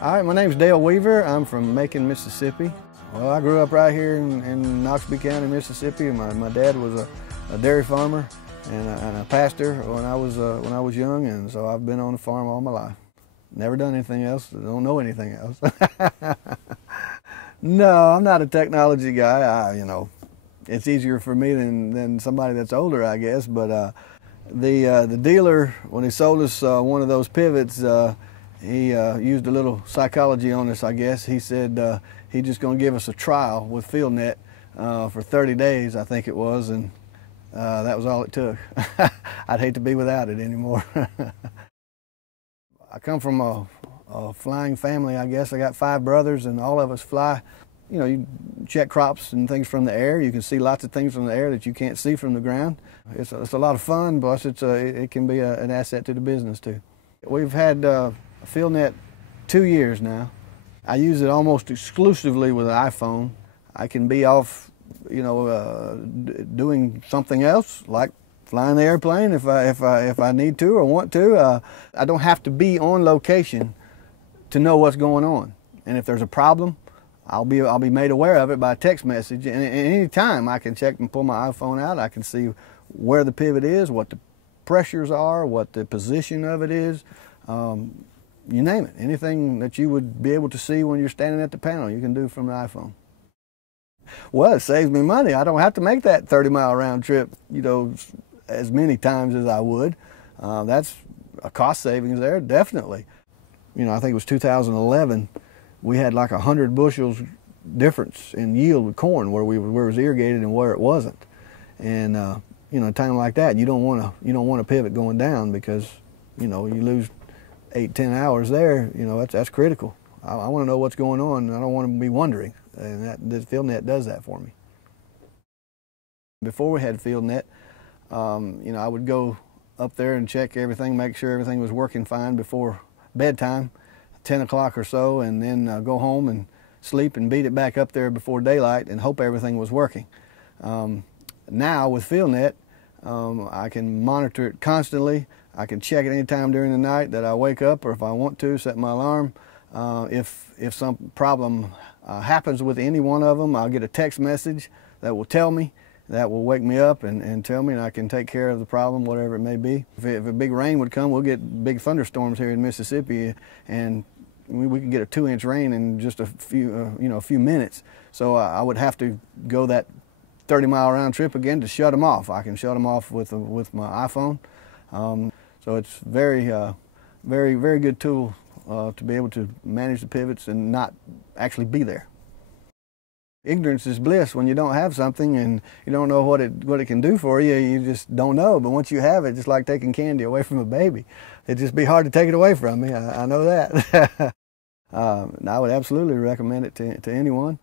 All right, my name's Dale Weaver. I'm from Macon, Mississippi. Well, I grew up right here in Noxubee County, Mississippi. My dad was a dairy farmer and a pastor when I was young, and so I've been on the farm all my life. Never done anything else. Don't know anything else. No, I'm not a technology guy. You know, it's easier for me than somebody that's older, I guess. But the dealer, when he sold us one of those pivots, he used a little psychology on us, I guess. He said he's just going to give us a trial with FieldNET for 30 days, I think it was, and that was all it took. I'd hate to be without it anymore. I come from a flying family, I guess. I got 5 brothers, and all of us fly. You know, you check crops and things from the air. You can see lots of things from the air that you can't see from the ground. It's a lot of fun, plus it can be an asset to the business, too. We've had FieldNET 2 years now. I use it almost exclusively with an iPhone. I can be off, you know, doing something else, like flying the airplane if I need to or want to. I don't have to be on location to know what's going on. And if there's a problem, I'll be made aware of it by text message. And any time I can check and pull my iPhone out, I can see where the pivot is, what the pressures are, what the position of it is. You name it. Anything that you would be able to see when you're standing at the panel, you can do from the iPhone. Well, it saves me money. I don't have to make that 30-mile round trip, you know, as many times as I would. That's a cost savings there, definitely. You know, I think it was 2011, we had like 100 bushels difference in yield with corn where it was irrigated and where it wasn't. And you know, a time like that, you don't want to pivot going down because, you know, you lose 8-10 hours there. You know, that's critical. I want to know what's going on. I don't want to be wondering, and this FieldNET does that for me. Before we had FieldNET, you know, I would go up there and check everything, make sure everything was working fine before bedtime, 10 o'clock or so, and then go home and sleep and beat it back up there before daylight and hope everything was working. Now with FieldNET, I can monitor it constantly. I can check it any time during the night that I wake up, or if I want to, set my alarm. If some problem happens with any one of them, I'll get a text message that will tell me, that will wake me up and tell me, and I can take care of the problem, whatever it may be. If a big rain would come, we'll get big thunderstorms here in Mississippi, and we can get a 2-inch rain in just a few, you know, a few minutes. So I would have to go that 30-mile round trip again to shut them off. I can shut them off with my iPhone. So it's very good tool to be able to manage the pivots and not actually be there. Ignorance is bliss. When you don't have something and you don't know what it can do for you, you just don't know. But once you have it, just like taking candy away from a baby, it'd just be hard to take it away from me. I know that. I would absolutely recommend it to anyone.